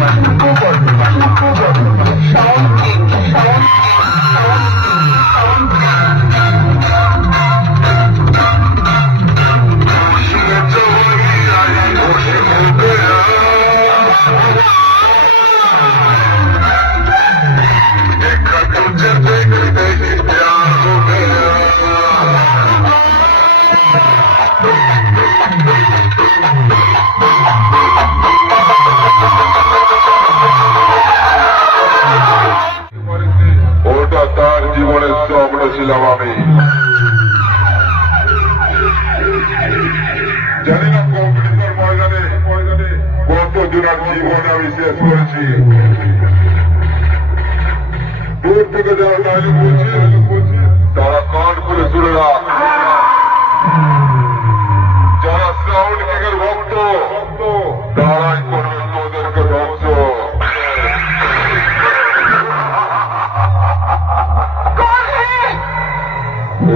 Thank you. তার জীবনের স্বপ্ন ছিলাম আমি। জানি না কম্পিউটার ময়দানে, কত জনের জীবন আমি শেষ করেছি। দূর থেকে যারা তাহলে বলছি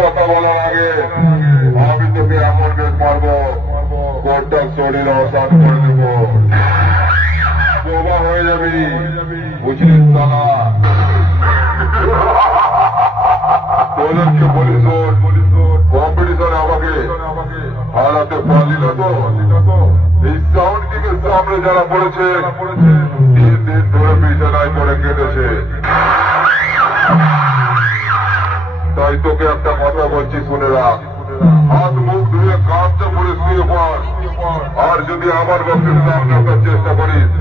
কথা বলার আগে আমি তোকে এমন বেশ মারবো গোটা শরীর অসান করে দেবো। বোবা হয়ে যাবি, বুঝলিস তালা তোদেরকে আমাকে হারাতে না তো? যারা পড়েছে? তিন দিন ধরে বিছানায় পড়ে কেটেছে তাই তোকে একটা কথা বলছি, শুনে রাখ। হাত, মুখ ধুয়ে কাজটা করে শুয়ে পড়। আর যদি আমার বক্তব্য চেষ্টা করিস